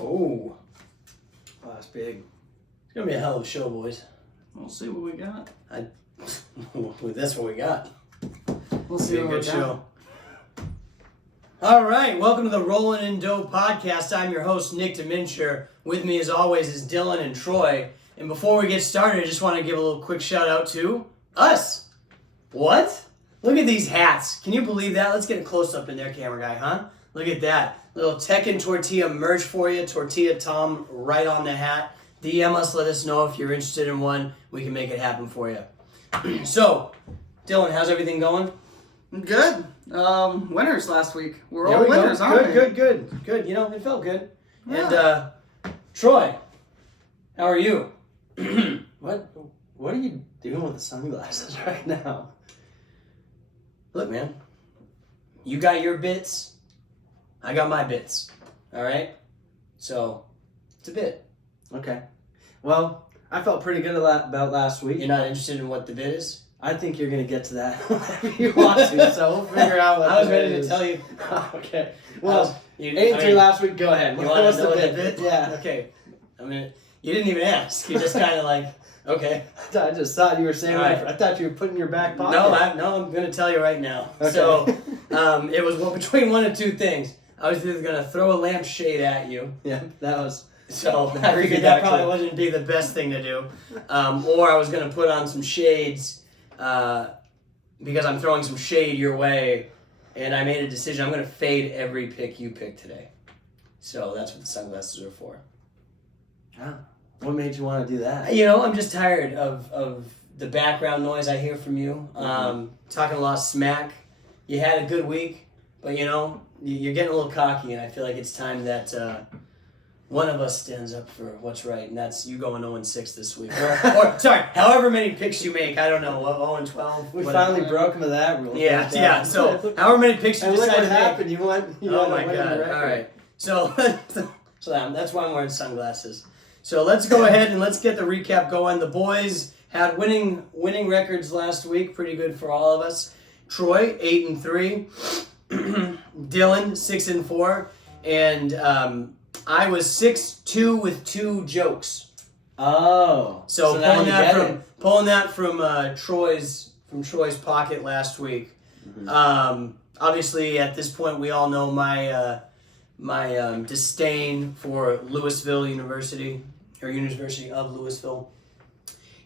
Oh, that's big. It's going to be a hell of a show, boys. We'll see what we got. That's what we got. We'll see what we got. All right, welcome to the Rollin and Doe podcast. I'm your host, Nick DeMincher. With me, as always, is Dylan and Troy. And before we get started, I just want to give a little quick shout out to us. What? Look at these hats. Can you believe that? Let's get a close up in there, camera guy, huh? Look at that. Little Tekken Tortilla merch for you. Tortilla Tom right on the hat. DM us, let us know if you're interested in one. We can make it happen for you. So, Dylan, how's everything going? Good. Winners last week. We're all winners, aren't we? Good. You know, it felt good. Yeah. And, Troy, how are you? What are you doing with the sunglasses right now? Look, man. You got your bits. I got my bits. All right? So, it's a bit. Okay. Well, I felt pretty good about last week. You're not interested in what the bit is? I think you're going to get to that whenever you want to, so we'll figure out what I was the ready bit to is. tell you. Okay. Well, you 8-3 last week, go ahead. You want to What's know the what the bit? bit? Yeah. Okay. I mean, you didn't even ask. You just kind of like, okay. I just thought you were saying All right. I thought you were putting in your back pocket. No, I'm going to tell you right now. Okay. So, it was between one of two things. I was either going to throw a lampshade at you. Yeah, that was... So, I figured that probably wasn't be the best thing to do. Or I was going to put on some shades because I'm throwing some shade your way. And I made a decision. I'm going to fade every pick you pick today. So, that's what the sunglasses are for. Ah, what made you want to do that? You know, I'm just tired of the background noise I hear from you. Talking a lot of smack. You had a good week, but you know, you're getting a little cocky, and I feel like it's time that one of us stands up for what's right, and that's you going 0-6 this week. Or sorry, however many picks you make, I don't know, 0-12. We finally broke into that rule. Yeah. So however many picks you and look decide what to happened. make. Oh my God! All right. So that's why I'm wearing sunglasses. So let's go ahead and let's get the recap going. The boys had winning records last week, pretty good for all of us. Troy 8-3, Dylan 6-4, and I was 6-2 with 2 jokes. Oh, So pulling that from Troy's pocket last week. Mm-hmm. Obviously, at this point, we all know my disdain for Louisville University, or University of Louisville.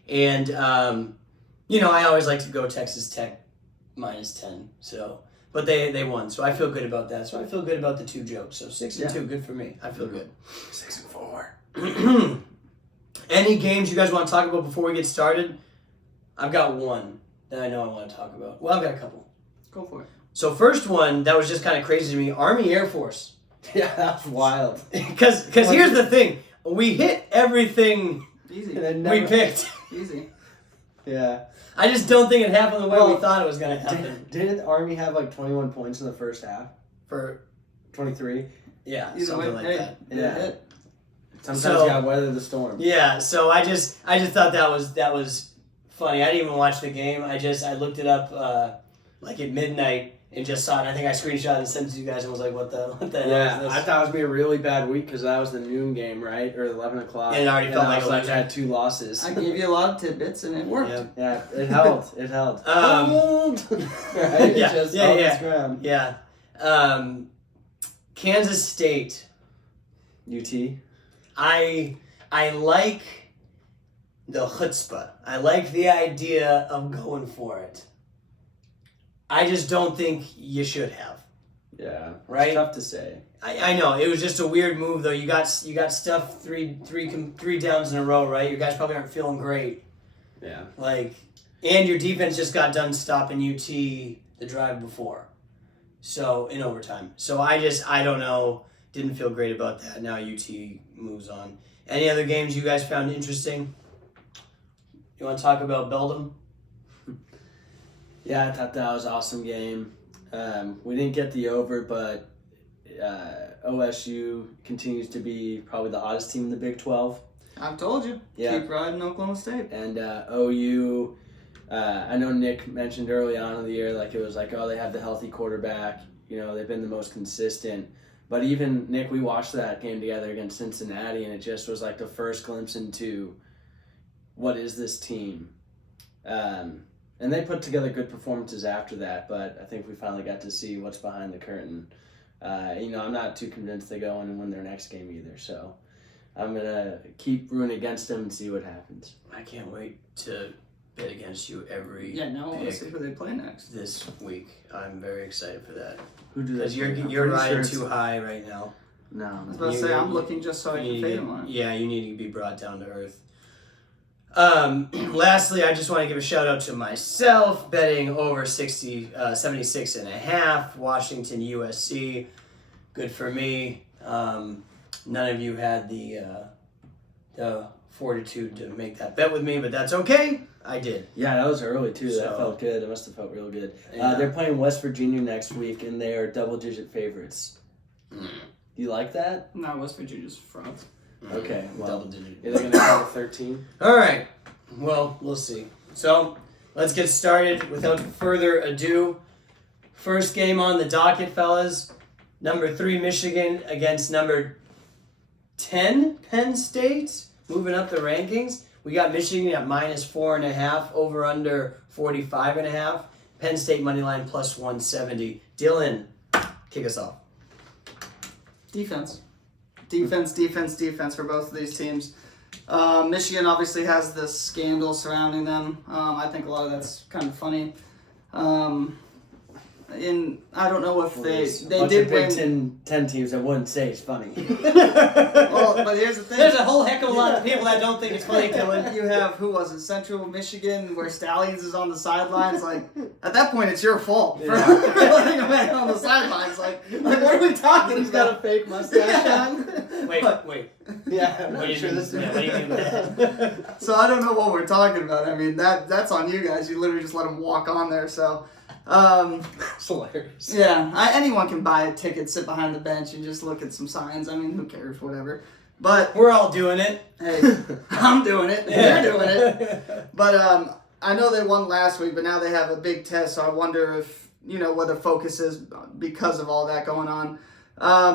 And, you know, I always like to go Texas Tech -10. So, but they won, so I feel good about that. So I feel good about the 2 jokes. So 6-2, good for me. I feel good. 6-4. Any games you guys want to talk about before we get started? I've got one that I know I want to talk about. Well, I've got a couple. Go for it. So first one that was just kind of crazy to me, Army Air Force. Yeah, that's wild. Because here's the thing. We hit everything Easy. we picked. Easy. Yeah. I just don't think it happened the way we thought it was going to happen. Didn't Army have like 21 points in the first half? For 23? Yeah, Either something way, like that. Yeah. Hit. Sometimes So- you gotta weather the storm. Yeah, so I just thought that was funny. I didn't even watch the game. I looked it up like at midnight and just saw it. I think I screenshot and sent it to you guys and was like, what the hell is Yeah, this? I thought it was gonna be a really bad week because that was the noon game, right, or 11 o'clock. And it already felt I like was a like loser. I had 2 losses. I gave you a lot of tidbits and it worked. Yeah. Yeah, it held. It held. Um, Right? It yeah, just yeah, held yeah. its ground. Yeah. Kansas State. UT. I like the chutzpah. I like the idea of going for it. I just don't think you should have. Yeah, Right? It's tough to say. I know it was just a weird move though. You got stuff three downs in a row, right? You guys probably aren't feeling great. Yeah. And your defense just got done stopping UT the drive before, so in overtime. So I don't know. Didn't feel great about that. Now UT moves on. Any other games you guys found interesting? You want to talk about Beldam? Yeah, I thought that was an awesome game. We didn't get the over, but OSU continues to be probably the hottest team in the Big 12. I've told you. Yeah. Keep riding Oklahoma State. And OU, I know Nick mentioned early on in the year, like it was like, oh, they have the healthy quarterback. You know, they've been the most consistent. But even, Nick, we watched that game together against Cincinnati, and it just was like the first glimpse into what is this team. And they put together good performances after that, but I think we finally got to see what's behind the curtain. I'm not too convinced they go in and win their next game either, so I'm going to keep rooting against them and see what happens. I can't wait to bet against you every now I want to see who they play next. This week. I'm very excited for that. Who do they Because play? you're riding too high right now. No. I was about to say, I'm looking just so I can fade them on. Yeah, you need to be brought down to earth. Lastly, I just want to give a shout out to myself, betting over 76 and a half, Washington USC. Good for me. None of you had the fortitude to make that bet with me, but that's okay. I did. Yeah, that was early too. So, that felt good. It must have felt real good. Yeah. They're playing West Virginia next week, and they are double-digit favorites. You like that? No, West Virginia's front. Okay, well, Double digit. are they going to cover 13? All right. Well, we'll see. So, let's get started without further ado. First game on the docket, fellas. Number 3, Michigan against number 10, Penn State. Moving up the rankings. We got Michigan at -4.5, over under 45.5. Penn State moneyline plus 170. Dylan, kick us off. Defense for both of these teams. Michigan obviously has this scandal surrounding them. I think a lot of that's kind of funny. And I don't know if they did Big win. 10 teams that wouldn't say it's funny. Well, but here's the thing. There's a whole heck of a lot of people that don't think it's funny, Dylan. You have, who was it, Central Michigan, where Stallions is on the sidelines. Like, at that point, it's your fault for letting a man on the sidelines. Like, what are we talking He's about? got a fake mustache on. Wait. Yeah, What do you mean? this is... What do you mean by that? So I don't know what we're talking about. I mean, that's on you guys. You literally just let him walk on there. So, It's hilarious. yeah, anyone can buy a ticket, sit behind the bench, and just look at some signs. I mean, who cares, whatever. But We're all doing it. hey, I'm doing it. They're doing it. But I know they won last week, but now they have a big test. So I wonder if what their focus is because of all that going on.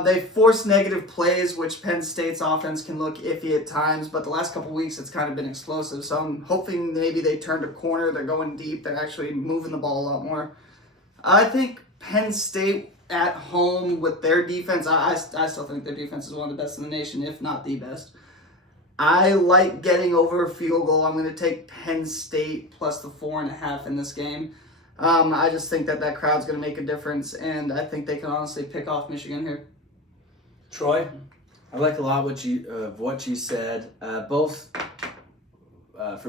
They forced negative plays, which Penn State's offense can look iffy at times, but the last couple weeks it's kind of been explosive. So I'm hoping maybe they turned a corner. They're going deep. They're actually moving the ball a lot more. I think Penn State at home with their defense, I still think their defense is one of the best in the nation, if not the best. I like getting over a field goal. I'm going to take Penn State plus the 4.5 in this game. I just think that crowd's going to make a difference, and I think they can honestly pick off Michigan here. Troy? I like a lot what you said. For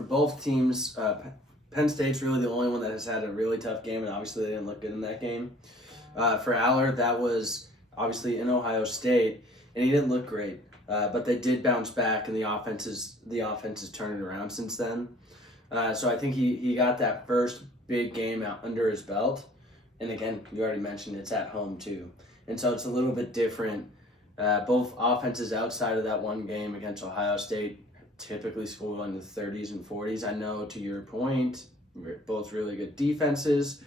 both teams, Penn State's really the only one that has had a really tough game, and obviously they didn't look good in that game. For Aller, that was obviously in Ohio State, and he didn't look great. But they did bounce back, and the offense has turned it around since then. So I think he got that first big game out under his belt. And again, you already mentioned it's at home too. And so it's a little bit different. Both offenses outside of that one game against Ohio State typically score in the 30s and 40s. I know, to your point, both really good defenses.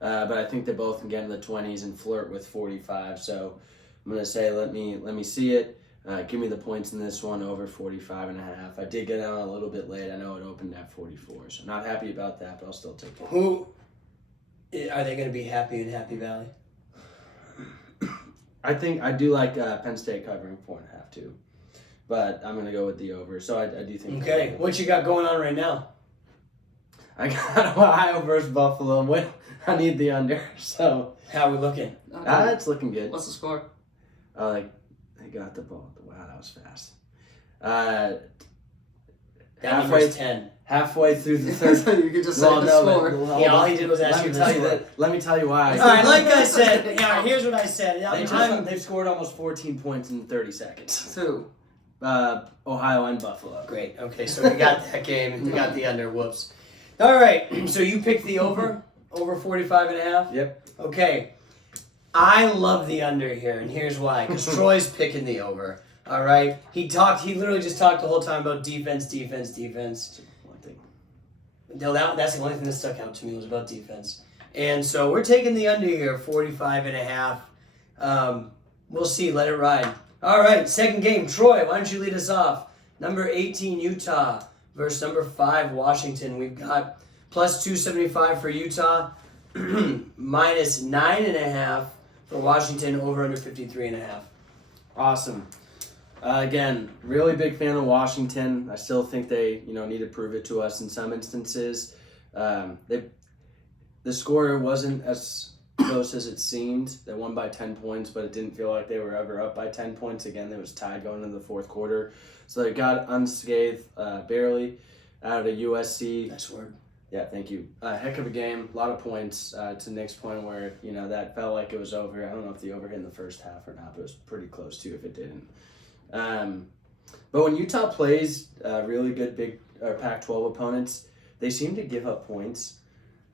But I think they both can get in the 20s and flirt with 45. So I'm going to say let me see it. Give me the points in this one over 45.5. I did get out a little bit late. I know it opened at 44, so not happy about that, but I'll still take it. Who are they going to be happy in Happy Valley? I think I do like Penn State covering 4.5 too, but I'm going to go with the over. So I do think. Okay, what you got going on right now? I got Ohio versus Buffalo. I need the under. So How are we looking? it's looking good. What's the score? They got the ball. Wow, that was fast. That number's 10. Halfway through the third. You could just say the score. Yeah, all he did was ask you the score. Let me tell you why. All right, like I said, here's what I said. They've scored almost 14 points in 30 seconds. Two. Ohio and Buffalo. Great. Okay, so we got that game and we got the under. Whoops. All right, so you picked the over 45.5? Yep. Okay. I love the under here, and here's why. Because Troy's picking the over. All right? He literally just talked the whole time about defense. One thing. No, that's the only thing that stuck out to me was about defense. And so we're taking the under here, 45.5. We'll see. Let it ride. All right, second game. Troy, why don't you lead us off? Number 18, Utah versus number 5, Washington. We've got plus 275 for Utah, minus 9.5 for Washington, over under 53.5. Awesome. Again, really big fan of Washington. I still think they, need to prove it to us in some instances. The score wasn't as close as it seemed. They won by 10 points, but it didn't feel like they were ever up by 10 points. Again, it was tied going into the fourth quarter. So they got unscathed barely out of USC. Nice word. Yeah, thank you. Heck of a game, a lot of points to Nick's point where, that felt like it was over. I don't know if the over hit in the first half or not, but it was pretty close too if it didn't. But when Utah plays really good big Pac-12 opponents, they seem to give up points.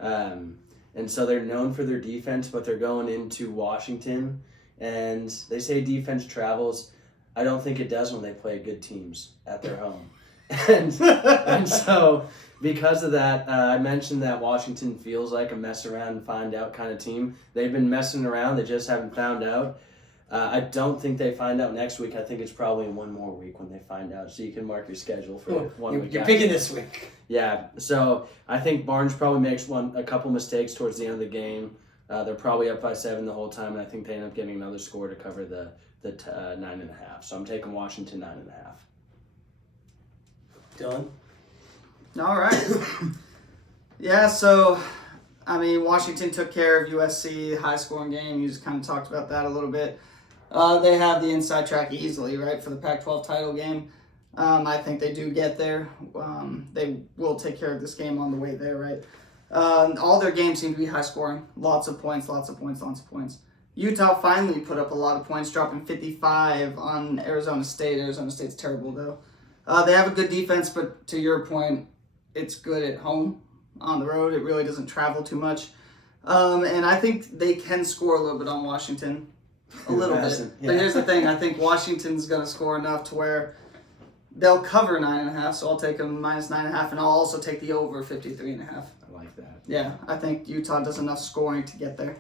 And so they're known for their defense, but they're going into Washington, and they say defense travels. I don't think it does when they play good teams at their home. And so because of that, I mentioned that Washington feels like a mess around and find out kind of team. They've been messing around. They just haven't found out. I don't think they find out next week. I think it's probably in one more week when they find out. So you can mark your schedule for one week. You're picking this week. Yeah. So I think Barnes probably makes a couple mistakes towards the end of the game. They're probably up by 7 the whole time, and I think they end up getting another score to cover the 9.5. So I'm taking Washington 9.5. Dylan? All right. Yeah, so, Washington took care of USC, high-scoring game. You just kind of talked about that a little bit. They have the inside track easily, right, for the Pac-12 title game. I think they do get there. They will take care of this game on the way there, right? All their games seem to be high-scoring. Lots of points. Utah finally put up a lot of points, dropping 55 on Arizona State. Arizona State's terrible, though. They have a good defense, but to your point, it's good at home. On the road, it really doesn't travel too much. And I think they can score a little bit on Washington. A little bit. Yeah. But here's the thing. I think Washington's going to score enough to where they'll cover 9.5, so I'll take them minus 9.5, and I'll also take the over 53.5. I like that. Yeah, I think Utah does enough scoring to get there.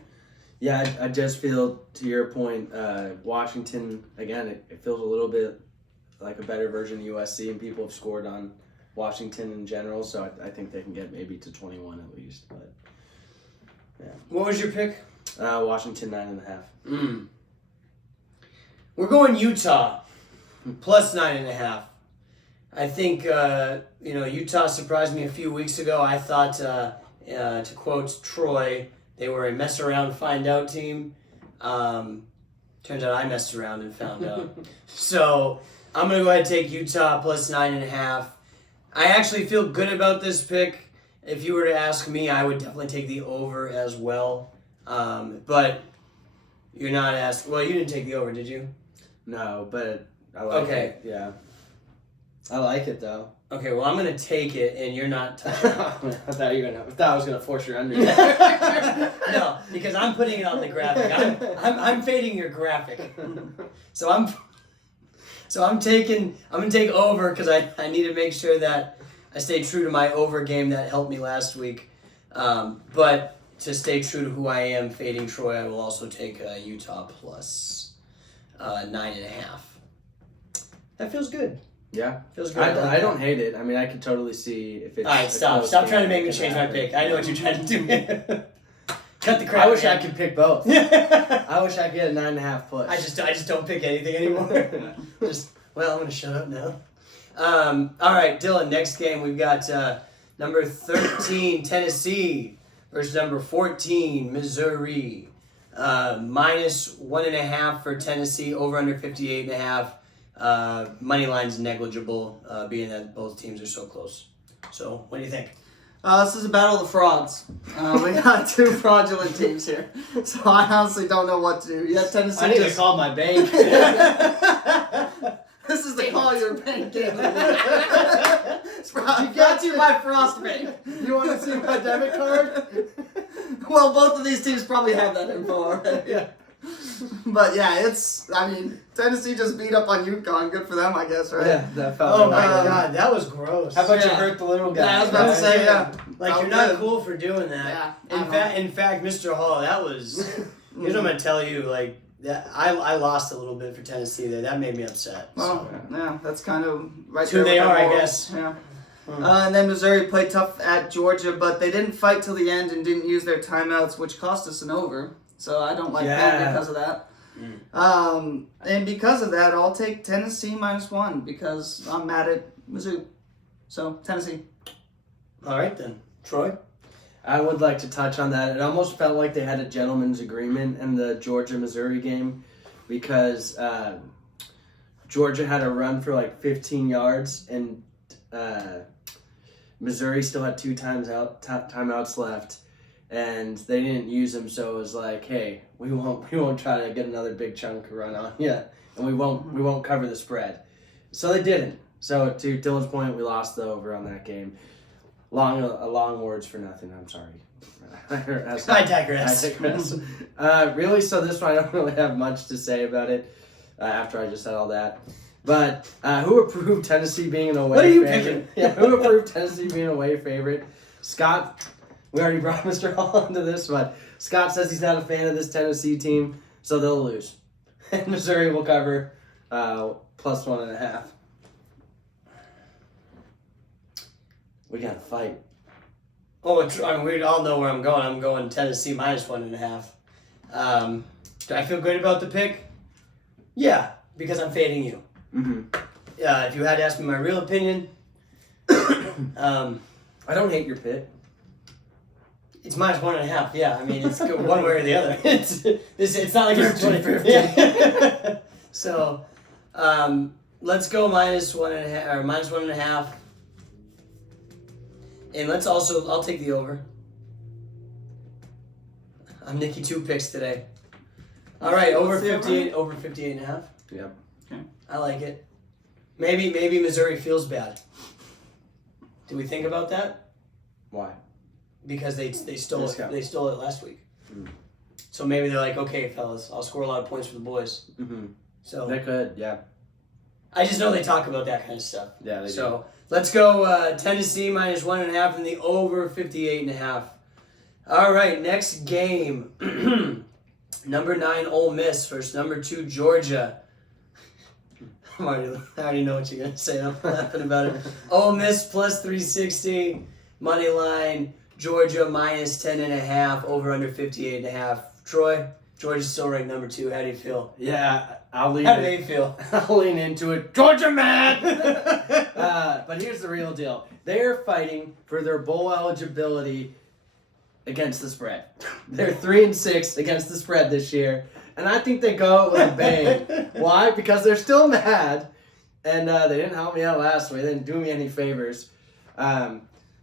Yeah, I just feel, to your point, Washington, again, it feels a little bit like a better version of USC, and people have scored on Washington in general, so I think they can get maybe to 21 at least. But yeah. What was your pick? Washington 9.5. We're going Utah plus 9.5. I think Utah surprised me a few weeks ago. I thought, to quote Troy, they were a mess around, find out team. Turns out I messed around and found out. So I'm gonna go ahead and take Utah plus 9.5. I actually feel good about this pick. If you were to ask me, I would definitely take the over as well. But you're not asking. Well, you didn't take the over, did you? No, but I like it. Yeah. I like it, though. Okay, well, I'm going to take it, and you're not touching it. I thought I was going to force your under. No, because I'm putting it on the graphic. I'm fading your graphic. So I'm going to take over because I need to make sure that I stay true to my over game that helped me last week. But to stay true to who I am, fading Troy, I will also take Utah plus 9.5. That feels good. Yeah. Feels good. I don't hate it. I mean, I could totally see if it's... All right, stop. Stop trying to make me change my pick. I know what you're trying to do. Cut the crap. I wish I could pick both. I wish I could get a 9.5 push. I just don't pick anything anymore. I'm going to shut up now. All right, Dylan, next game we've got number 13, Tennessee versus number 14, Missouri. Minus 1.5 for Tennessee, over under 58.5. Money line's negligible, being that both teams are so close. So, what do you think? This is a battle of the frauds. We got two fraudulent teams here, so I honestly don't know what to do. Yeah, Tennessee. I need to call my bank. This is the call your bank game. You got you my Frost Bank. You want to see my debit card? Well, both of these teams probably have that info already. Yeah. But yeah, Tennessee just beat up on UConn. Good for them, I guess, right? Yeah, that felt Oh my God, that was gross. How about you hurt the little guy? Yeah, I was about to say, yeah. Like, you're not cool for doing that. Yeah. In fact, Mr. Hall, that was... Here's what I'm going to tell you, like, I lost a little bit for Tennessee there. That made me upset. Well, yeah, that's kind of right It's who there they with are, their I morals. guess. Yeah. And then Missouri played tough at Georgia, but they didn't fight till the end and didn't use their timeouts, which cost us an over. So I don't like that because of that. And because of that, I'll take Tennessee -1 because I'm mad at Mizzou. So Tennessee. All right then, Troy. I would like to touch on that. It almost felt like they had a gentleman's agreement in the Georgia-Missouri game because Georgia had a run for like 15 yards and Missouri still had 2 timeouts left, and they didn't use them. So it was like, hey, we won't try to get another big chunk run on you, and we won't cover the spread. So they didn't. So to Dylan's point, we lost the over on that game. Long words for nothing. I'm sorry. I digress. Really, so this one I don't really have much to say about it. After I just said all that. But who approved Tennessee being an away What are you favorite? picking? Yeah, who approved Tennessee being an away favorite? Scott, we already brought Mr. Hall into this, but Scott says he's not a fan of this Tennessee team, so they'll lose. And Missouri will cover +1.5. We got to fight. Oh, we all know where I'm going. I'm going Tennessee -1.5. Do I feel great about the pick? Yeah, because I'm fading you. Mm-hmm. If you had to ask me my real opinion, I don't hate your pick. it's -1.5. Yeah, I mean it's one way or the other. It's not like it's 50-50. Yeah. So, let's go -1.5 or -1.5. And I'll take the over. I'm Nicky 2 picks today. All right, over 58, over 58.5. Yep. Okay. I like it. Maybe Missouri feels bad. Do we think about that? Why? Because they stole Let's it. go. They stole it last week. Mm. So maybe they're like, okay, fellas, I'll score a lot of points for the boys. Mm-hmm. So They could, yeah. I just know they talk about that kind of stuff. Yeah, they So let's go Tennessee -1.5 and the over 58.5. All right, next game. Number 9 Ole Miss versus number 2 Georgia. I already know what you're gonna say. I'm laughing about it. Ole Miss +360 money line. Georgia -10.5. Over under 58.5. Troy, Georgia's still ranked number 2. How do you feel? Yeah, I'll lean How do they feel? I'll lean into it. Georgia man! But here's the real deal. They're fighting for their bowl eligibility against the spread. They're 3-6 against the spread this year. And I think they go out with a bang. Why? Because they're still mad. And they didn't help me out last week. They didn't do me any favors.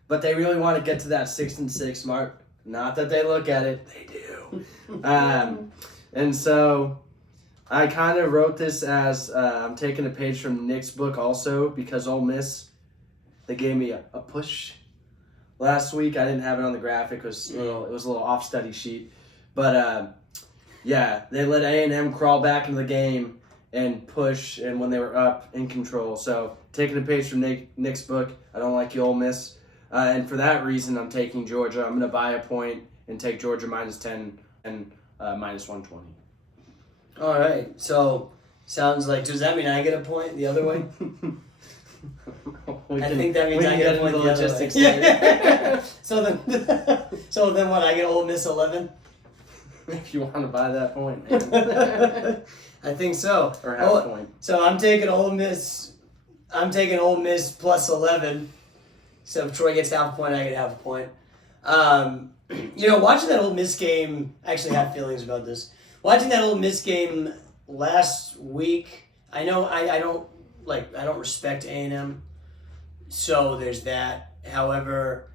But they really want to get to that 6-6 mark. Not that they look at it. They do. And so I kind of wrote this as I'm taking a page from Nick's book also because Ole Miss, they gave me a push last week. I didn't have it on the graphic. It was a little off study sheet. But yeah, they let A&M crawl back into the game and push and when they were up in control. So taking a page from Nick's book, I don't like you Ole Miss. And for that reason, I'm taking Georgia. I'm going to buy a point and take Georgia -10 and -120. All right. So sounds like. Does that mean I get a point the other way? I think that means I get a point the other way. Yeah. So then what? I get Ole Miss 11. If you want to buy that point, man. I think so. Or half a point. So I'm taking Ole Miss. I'm taking Ole Miss +11. So if Troy gets half a point, I get half a point. Watching that Ole Miss game, I actually have feelings about this. Watching that Ole Miss game last week, I know I don't respect A&M, so there's that. However,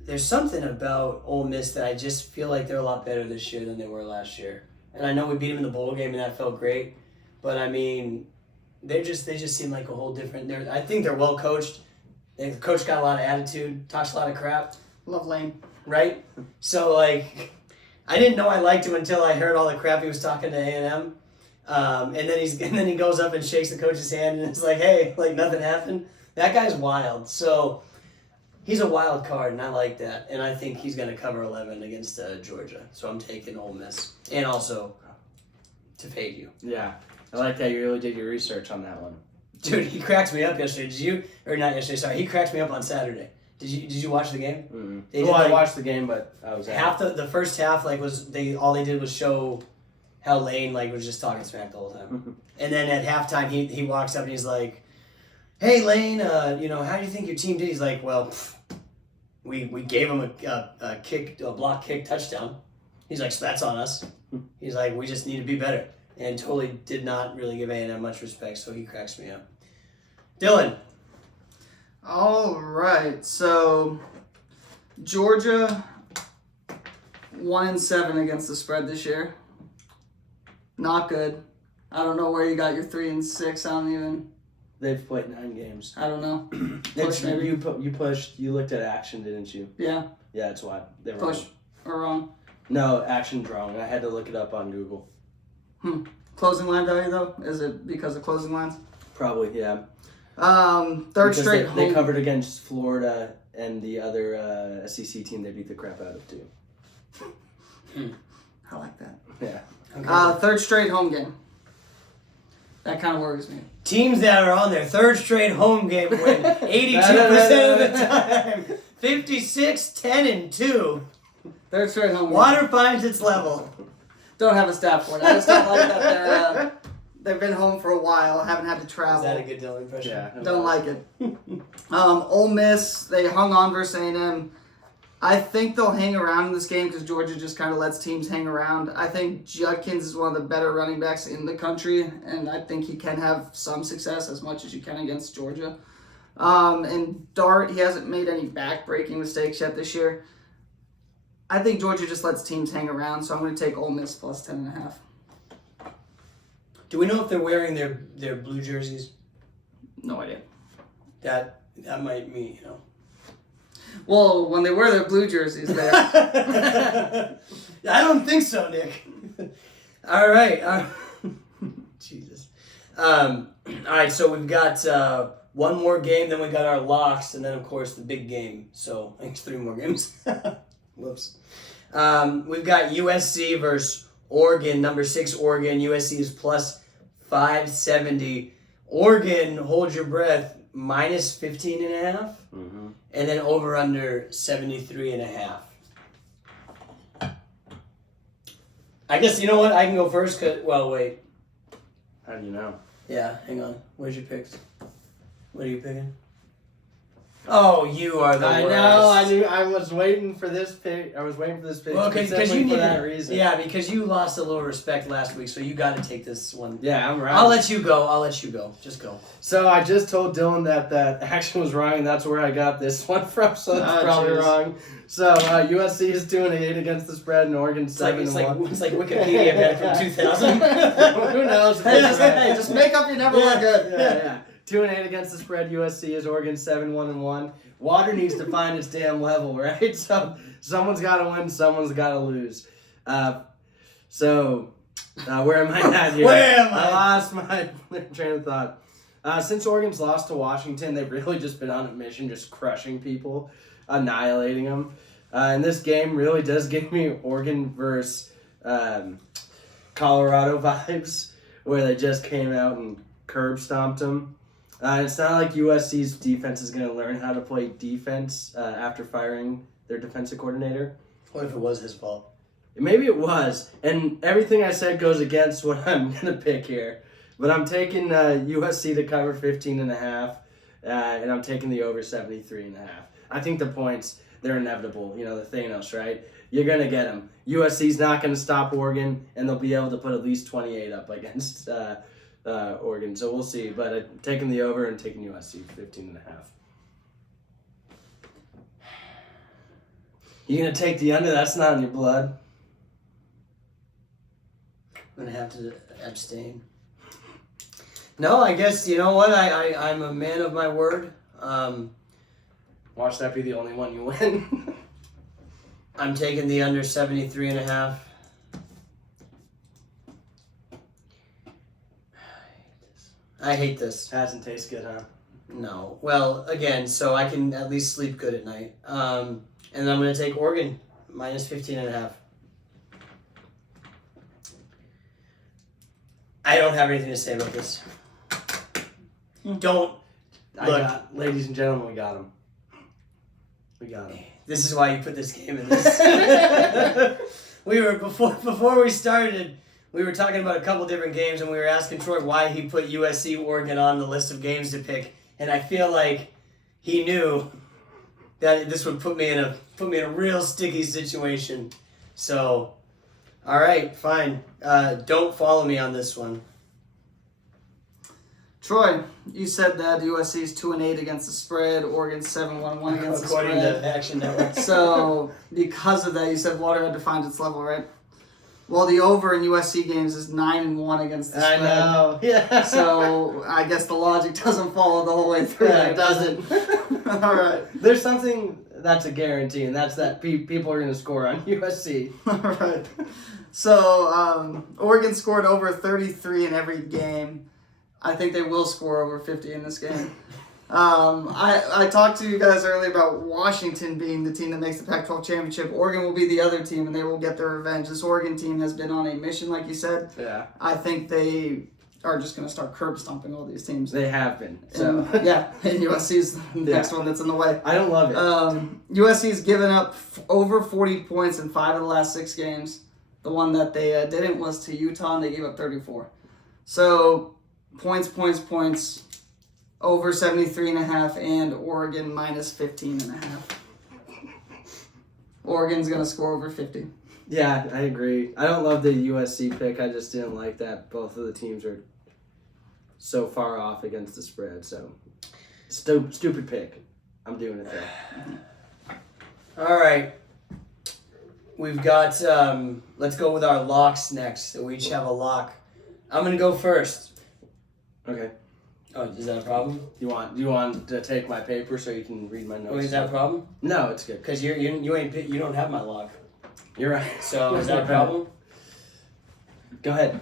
there's something about Ole Miss that I just feel like they're a lot better this year than they were last year. And I know we beat them in the bowl game and that felt great, but I mean, they just seem like a whole different. I think they're well coached. The coach got a lot of attitude, talks a lot of crap. Love Lane. Right? So, I didn't know I liked him until I heard all the crap he was talking to A&M. And then he goes up and shakes the coach's hand and it's like, hey, nothing happened. That guy's wild. So, he's a wild card, and I like that. And I think he's going to cover 11 against Georgia. So, I'm taking Ole Miss. And also to fade you. Yeah. I like that you really did your research on that one. Dude, he cracks me up yesterday. Did you? Or not yesterday, sorry. He cracks me up on Saturday. Did you watch the game? Mm-hmm. I watched the game, but I was the first half all they did was show how Lane was just talking smack the whole time. And then at halftime he walks up and he's like, "Hey Lane, how do you think your team did?" He's like, "Well, we gave him a block kick touchdown." He's like, "So that's on us." He's like, "We just need to be better." And totally did not really give A&M much respect, so he cracks me up. Dylan. All right, so Georgia 1-7 against the spread this year. Not good. I don't know where you got your 3-6. I don't even. They've played 9 games. I don't know. Maybe. You pushed. You looked at action, didn't you? Yeah. Yeah, that's why they were Push or wrong. No, action's wrong. I had to look it up on Google. Closing line value though? Is it because of closing lines? Probably, yeah. Third because straight they covered against Florida and the other SEC team they beat the crap out of too. I like that. Yeah. Okay. Third straight home game. That kind of worries me. Teams that are on their third straight home game win 82% of the time. 56, 10, and 2. Third straight home game. Water finds its level. Don't have a stat for it. I just don't like that they've been home for a while, haven't had to travel. Is that a good Dylan impression? Yeah. Don't like it. Ole Miss, they hung on versus A&M. I think they'll hang around in this game because Georgia just kind of lets teams hang around. I think Judkins is one of the better running backs in the country, and I think he can have some success as much as you can against Georgia. And Dart, he hasn't made any back-breaking mistakes yet this year. I think Georgia just lets teams hang around, so I'm going to take Ole Miss plus 10.5. Do we know if they're wearing their blue jerseys? No idea. That might mean, Well, when they wear their blue jerseys, they are. I don't think so, Nick. All right. Jesus. All right, so we've got one more game, then we got our locks, and then, of course, the big game. So, I think it's 3 more games. Whoops. We've got USC versus Oregon, number 6 Oregon. USC is plus 570. Oregon, hold your breath, minus 15.5. Mm-hmm. And then over under 73.5. I guess, you know what? I can go first. Wait. How do you know? Yeah, hang on. Where's your picks? What are you picking? Oh, you are the worst. I knew. I was waiting for this pick. I was waiting for this pick. Well, because you for that reason. Yeah, because you lost a little respect last week, so you got to take this one. Yeah, I'm right. I'll let you go. Just go. So I just told Dylan that action was wrong, and that's where I got this one from. So that's probably wrong. So USC is 2-8 against the spread, and Oregon 7-1. It's like Wikipedia back from 2000. Who knows? Hey, just make up your number. We're good. Yeah. 2-8 against the spread. USC is Oregon 7-1-1. Water needs to find its damn level, right? So someone's got to win, someone's got to lose. Where am I at here? Where am I? I lost my train of thought. Since Oregon's lost to Washington, they've really just been on a mission, just crushing people, annihilating them. And this game really does give me Oregon versus Colorado vibes, where they just came out and curb stomped them. It's not like USC's defense is going to learn how to play defense after firing their defensive coordinator. What if it was his fault? Maybe it was. And everything I said goes against what I'm going to pick here. But I'm taking USC to cover 15.5, and I'm taking the over 73.5. I think the points, they're inevitable. The Thanos, right? You're going to get them. USC's not going to stop Oregon, and they'll be able to put at least 28 up against Oregon, so we'll see. But I'm taking the over and taking USC 15.5. You gonna take the under? That's not in your blood. I'm gonna have to abstain. No, I guess you know what? I'm a man of my word. Watch that be the only one you win. I'm taking the under 73.5. I hate this. Hasn't tasted good, huh? No. Well, again, so I can at least sleep good at night. And I'm going to take Oregon, minus 15.5. I don't have anything to say about this. Don't. Ladies and gentlemen, we got him. We got him. This is why you put this game in this. We were before we started. We were talking about a couple different games, and we were asking Troy why he put USC Oregon on the list of games to pick. And I feel like he knew that this would put me in a real sticky situation. So, all right, fine. Don't follow me on this one. Troy, you said that USC is 2-8 against the spread. Oregon's 7-1 against the spread. According to Action Network. So, because of that, you said water had to find its level, right? Well, the over in USC games is 9-1 against the spread. I know. Yeah. So, I guess the logic doesn't follow the whole way through. Yeah, it doesn't. All right. There's something that's a guarantee, and that's that people are going to score on USC. All right. So, Oregon scored over 33 in every game. I think they will score over 50 in this game. I talked to you guys earlier about Washington being the team that makes the Pac-12 championship. Oregon will be the other team, and they will get their revenge. This Oregon team has been on a mission, like you said. Yeah. I think they are just going to start curb stomping all these teams. They have been. So And USC is the next one that's in the way. I don't love it. USC's given up over 40 points in 5 of the last 6 games. The one that they didn't was to Utah, and they gave up 34. So, points, over 73.5, and Oregon minus 15.5. Oregon's going to score over 50. Yeah, I agree. I don't love the USC pick. I just didn't like that both of the teams are so far off against the spread. So, stupid pick. I'm doing it though. All right. We've got, let's go with our locks next. So we each have a lock. I'm going to go first. Okay. Oh, is that a problem? You want to take my paper so you can read my notes? Wait, is that a problem? No, it's good. Because you don't have my lock. You're right. So is that a problem? Go ahead.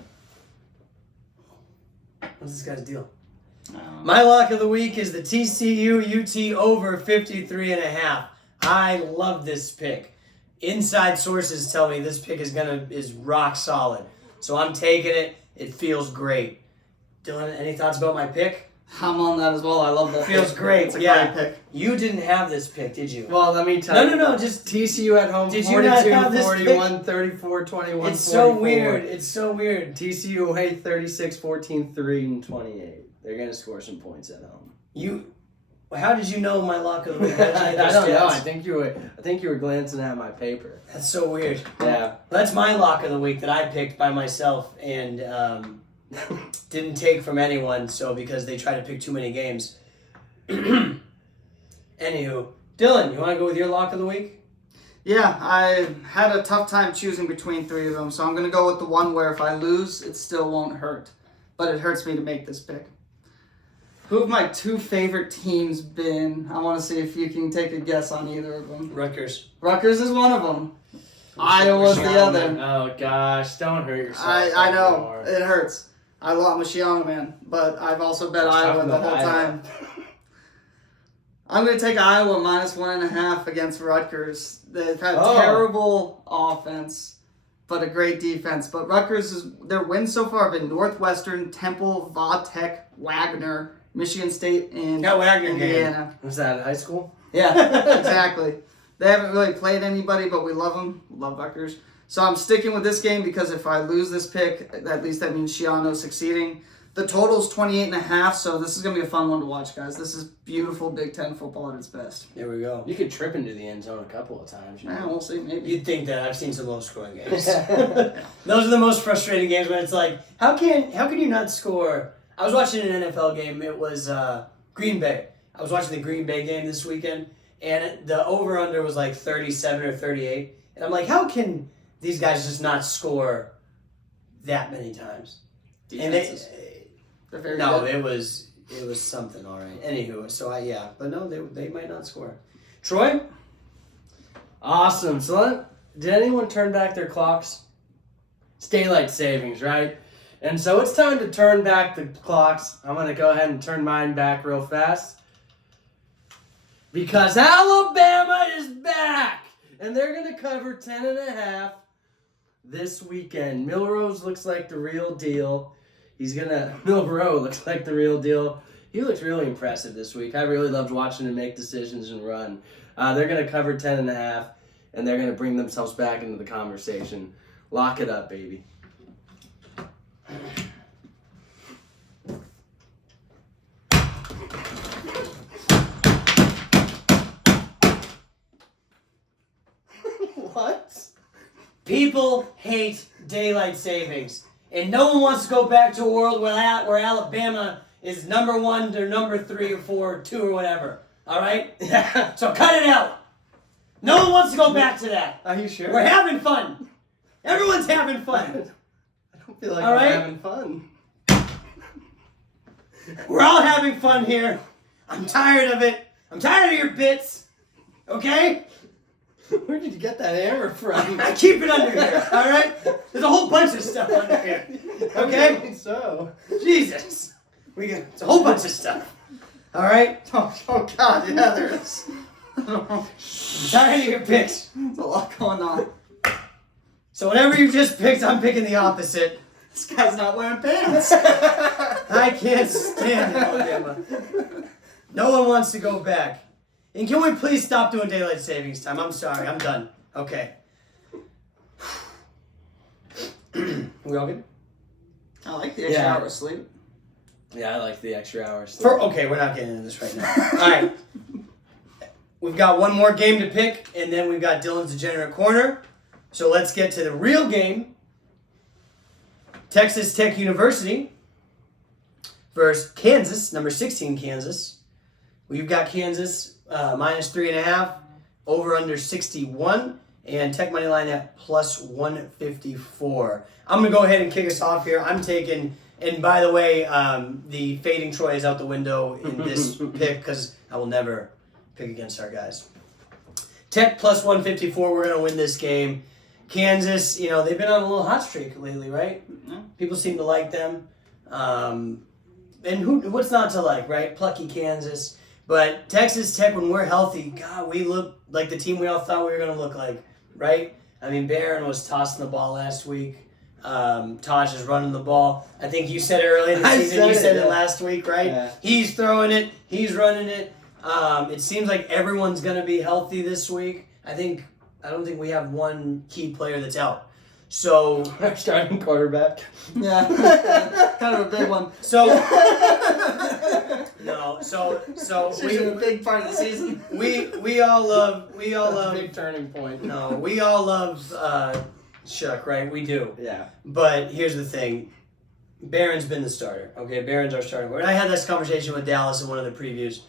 What's this guy's deal? My lock of the week is the TCU UT over 53.5. I love this pick. Inside sources tell me this pick is rock solid. So I'm taking it. It feels great. Dylan, any thoughts about my pick? I'm on that as well. I love that. Feels great. It's a great pick. You didn't have this pick, did you? Well, let me tell you. No. Just TCU at home, Did 42, you not have this 41, pick? 34, 21, It's 44. so weird. It's so weird. TCU away 36, 14, 3, and 28. They're going to score some points at home. How did you know my lock of the week? How did you I get those don't know. stats? I think you were glancing at my paper. That's so weird. Yeah. That's my lock of the week that I picked by myself and didn't take from anyone. So because they try to pick too many games. Anywho, Dylan, you want to go with your lock of the week? Yeah, I had a tough time choosing between 3 of them, so I'm going to go with the one where if I lose, it still won't hurt. But it hurts me to make this pick. Who have my 2 favorite teams been? I want to see if you can take a guess on either of them. Rutgers. Rutgers is one of them. Iowa's the other. Oh, gosh. Don't hurt yourself. I know. It hurts. I love Michiana, man. But I've also bet Iowa the whole time. I'm going to take Iowa minus 1.5 against Rutgers. They've had terrible offense, but a great defense. But Rutgers, their wins so far have been Northwestern, Temple, Va-Tech, Wagner, Michigan State, and Indiana. Game. Was that at high school? Yeah, exactly. They haven't really played anybody, but we love them. We love Rutgers. So I'm sticking with this game because if I lose this pick, at least that means Shiano's succeeding. The total's 28.5, so this is going to be a fun one to watch, guys. This is beautiful Big Ten football at its best. There we go. You could trip into the end zone a couple of times. Yeah, we'll see. Maybe. You'd think that. I've seen some low-scoring games. Those are the most frustrating games when it's like, how can you not score? I was watching an NFL game. It was Green Bay. I was watching the Green Bay game this weekend, and the over-under was like 37 or 38. And I'm like, how can these guys just not score that many times? Defenses. And They're very no, good. it was something, all right. Anywho, so but no, they might not score. Troy? Awesome. So did anyone turn back their clocks? It's daylight savings, right? And so it's time to turn back the clocks. I'm going to go ahead and turn mine back real fast. Because Alabama is back! And they're going to cover 10.5 this weekend. Milrose looks like the real deal. Milborough looks like the real deal. He looks really impressive this week. I really loved watching him make decisions and run. They're going to cover 10.5, and they're going to bring themselves back into the conversation. Lock it up, baby. What? People hate daylight savings, and no one wants to go back to a world where Alabama is number 1 or number 3 or 4 or 2 or whatever. All right? Yeah. So cut it out. No one wants to go back to that. Are you sure? We're having fun. Everyone's having fun. I don't feel like All I'm right? having fun. We're all having fun here. I'm tired of it. I'm tired of your bits. Okay? Where did you get that hammer from? I keep it under here. All right? There's a whole bunch of stuff under here. Okay? I think so. Jesus. It's a whole bunch of stuff. All right? Oh God, yeah, there is. I'm tired of your picks. There's a lot going on. So whatever you just picked, I'm picking the opposite. This guy's not wearing pants. I can't stand Alabama. No one wants to go back. And can we please stop doing daylight savings time? I'm sorry. I'm done. Okay. We all good? I like the extra Yeah. hour of sleep. Yeah, I like the extra hours. Okay, we're not getting into this right now. All right. We've got one more game to pick, and then we've got Dylan's Degenerate Corner. So let's get to the real game. Texas Tech University versus Kansas, number 16 Kansas. We've got Kansas minus 3.5, over under 61, and Tech money line at plus 154. I'm going to go ahead and kick us off here. I'm taking, and by the way, the fading Troy is out the window in this pick because I will never pick against our guys. Tech plus 154, we're going to win this game. Kansas, they've been on a little hot streak lately, right? Yeah. People seem to like them. And what's not to like, right? Plucky Kansas. But Texas Tech, when we're healthy, God, we look like the team we all thought we were going to look like, right? I mean, Barron was tossing the ball last week. Taj is running the ball. I think you said it earlier in the season. You said it last week, right? Yeah. He's throwing it. He's running it. It seems like everyone's going to be healthy this week. I don't think we have one key player that's out. So Our starting quarterback. Yeah, kind of a big one. So no, so She's a big part of the season. we all love Big turning point. no, we all love Shook, right? We do. Yeah. But here's the thing. Barron's been the starter. Okay, Barron's our starter. And I had this conversation with Dallas in one of the previews.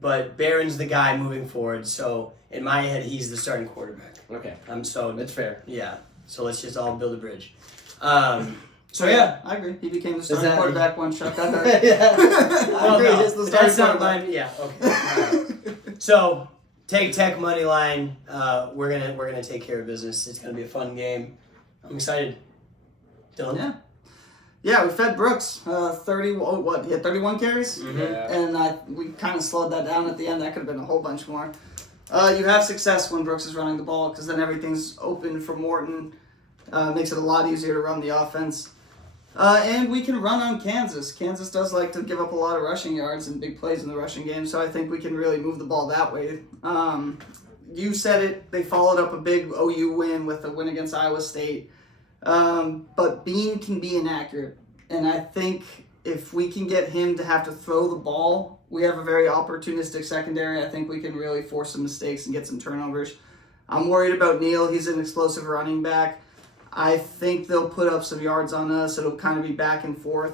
But Barron's the guy moving forward, so in my head he's the starting quarterback. Okay. So That's fair. yeah. So let's just all build a bridge. So yeah. I agree. He became the starting that- quarterback when Chuck got hurt. Yeah. I agree. no, He's the starting that's not quarterback. mine. Yeah. Okay. All right. So take Tech money line. We're gonna take care of business. It's gonna be a fun game. I'm excited. Dylan. Yeah. Yeah, we fed Brooks 31 carries? Mhm. Yeah. And we kind of slowed that down at the end. That could have been a whole bunch more. You have success when Brooks is running the ball because then everything's open for Morton. Makes it a lot easier to run the offense. And we can run on Kansas. Kansas does like to give up a lot of rushing yards and big plays in the rushing game, so I think we can really move the ball that way. You said it. They followed up a big OU win with a win against Iowa State. But Bean can be inaccurate. And I think if we can get him to have to throw the ball, we have a very opportunistic secondary. I think we can really force some mistakes and get some turnovers. I'm worried about Neal. He's an explosive running back. I think they'll put up some yards on us. It'll kind of be back and forth.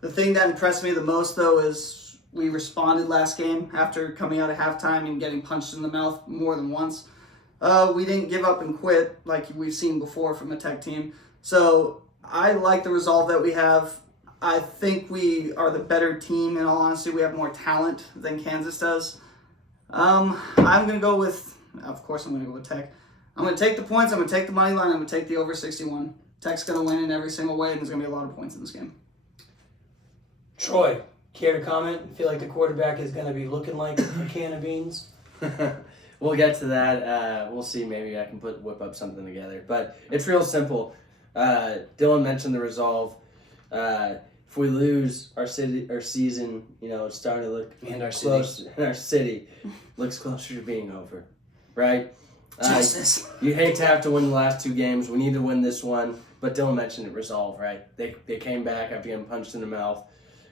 The thing that impressed me the most, though, is we responded last game after coming out of halftime and getting punched in the mouth more than once. We didn't give up and quit like we've seen before from a Tech team. So I like the resolve that we have. I think we are the better team. In all honesty, we have more talent than Kansas does. I'm going to go with, of course I'm going to go with Tech. I'm going to take the points. I'm going to take the money line. I'm going to take the over 61. Tech's going to win in every single way, and there's going to be a lot of points in this game. Troy, care to comment? Feel like the quarterback is going to be looking like a can of beans? We'll get to that. We'll see. Maybe I can whip up something together. But it's real simple. Dylan mentioned the resolve. If we lose, our season, it's starting to look And our close. And our city looks closer to being over, right? Justice. You hate to have to win the last 2 games. We need to win this one. But Dylan mentioned it, resolve, right? They came back after getting punched in the mouth.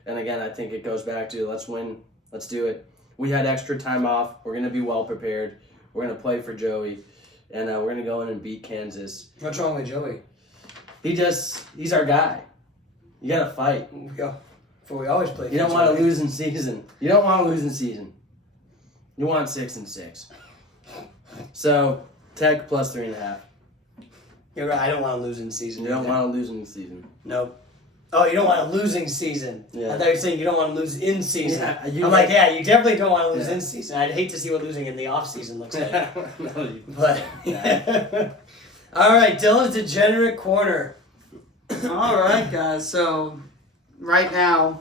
And again, I think it goes back to let's win. Let's do it. We had extra time off. We're going to be well prepared. We're going to play for Joey. And we're going to go in and beat Kansas. What's wrong with Joey? He's our guy. You got to fight. Yeah. We always play. You don't want to lose in season. You want 6-6. So, Tech plus 3.5. You're right. I don't want to lose in season. You don't want to lose in the season. Nope. Oh, you don't want a losing season. Yeah. I thought you were saying you don't want to lose in season. Yeah, I'm like, you definitely don't want to lose in season. I'd hate to see what losing in the off season looks like. But all right, Dylan's degenerate corner. All right, guys. So right now,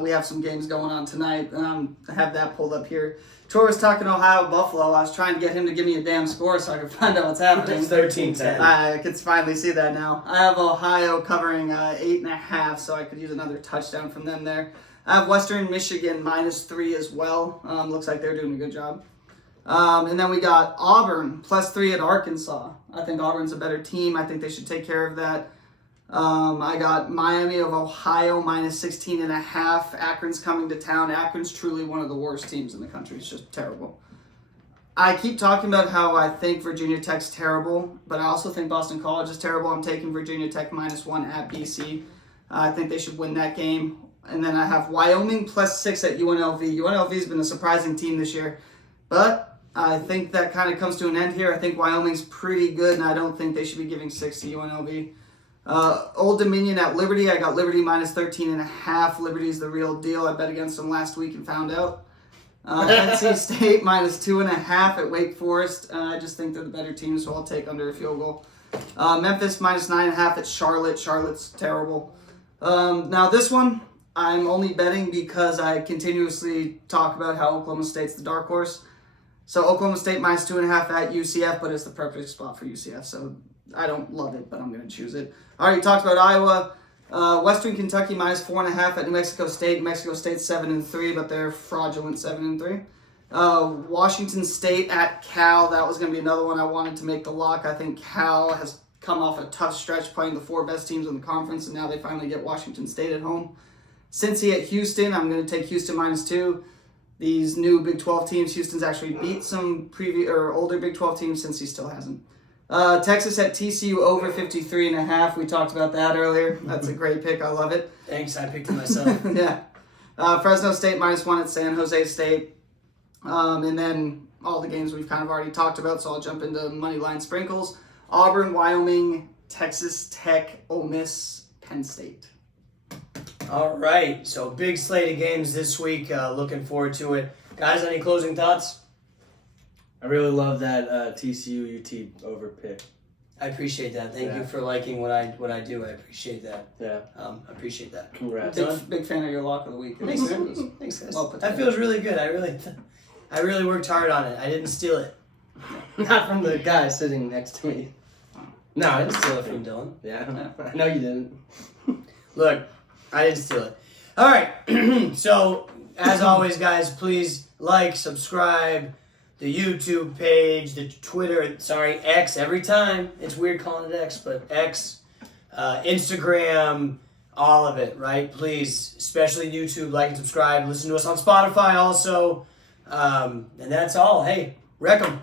we have some games going on tonight, and I have that pulled up here. Troy was talking Ohio Buffalo. I was trying to get him to give me a damn score so I could find out what's happening. It's 13-10. I could finally see that now. I have Ohio covering 8.5, so I could use another touchdown from them there. I have Western Michigan -3 as well. Looks like they're doing a good job. And then we got Auburn +3 at Arkansas. I think Auburn's a better team. I think they should take care of that. I got Miami of Ohio -16.5. Akron's coming to town. Akron's truly one of the worst teams in the country. It's just terrible. I keep talking about how I think Virginia Tech's terrible, but I also think Boston College is terrible. I'm taking Virginia Tech -1 at BC. I think they should win that game. And then I have Wyoming +6 at UNLV. UNLV's been a surprising team this year, but I think that kind of comes to an end here. I think Wyoming's pretty good, and I don't think they should be giving 6 to UNLV. Old Dominion at Liberty. I got Liberty -13.5. Liberty's the real deal. I bet against them last week and found out. NC State -2.5 at Wake Forest. I just think they're the better team, so I'll take under a field goal. Memphis -9.5 at Charlotte. Charlotte's terrible. Now this one, I'm only betting because I continuously talk about how Oklahoma State's the dark horse. So Oklahoma State -2.5 at UCF, but it's the perfect spot for UCF. So I don't love it, but I'm going to choose it. I already talked about Iowa. Western Kentucky -4.5 at New Mexico State. New Mexico State's 7-3, but they're fraudulent 7-3. Washington State at Cal. That was going to be another one I wanted to make the lock. I think Cal has come off a tough stretch playing the 4 best teams in the conference, and now they finally get Washington State at home. Cincy at Houston. I'm going to take Houston -2. These new Big 12 teams, Houston's actually beat some older Big 12 teams. Cincy still hasn't. Texas at TCU over 53.5. We talked about that earlier. That's a great pick. I love it. Thanks, I picked it myself. Yeah. Fresno State -1 at San Jose State. And then all the games we've kind of already talked about, so I'll jump into money line sprinkles. Auburn, Wyoming, Texas Tech, Ole Miss, Penn State. All right, so big slate of games this week. Looking forward to it. Guys, any closing thoughts? I really love that TCU UT over pick. I appreciate that. Thank you for liking what I do. I appreciate that. Yeah. I appreciate that. Congrats. Big fan of your lock of the week. Thanks, man. Thanks, guys. Well put That together. feels really good. I really worked hard on it. I didn't steal it. Not from the guy sitting next to me. No, I didn't steal it From from Dylan. Yeah, I know you didn't. Look, I didn't steal it. All right. So, as always, guys, please like, subscribe, the YouTube page, the Twitter, X every time. It's weird calling it X, but X, Instagram, all of it, right? Please, especially YouTube, like and subscribe. Listen to us on Spotify also. And that's all. Hey, wreck 'em.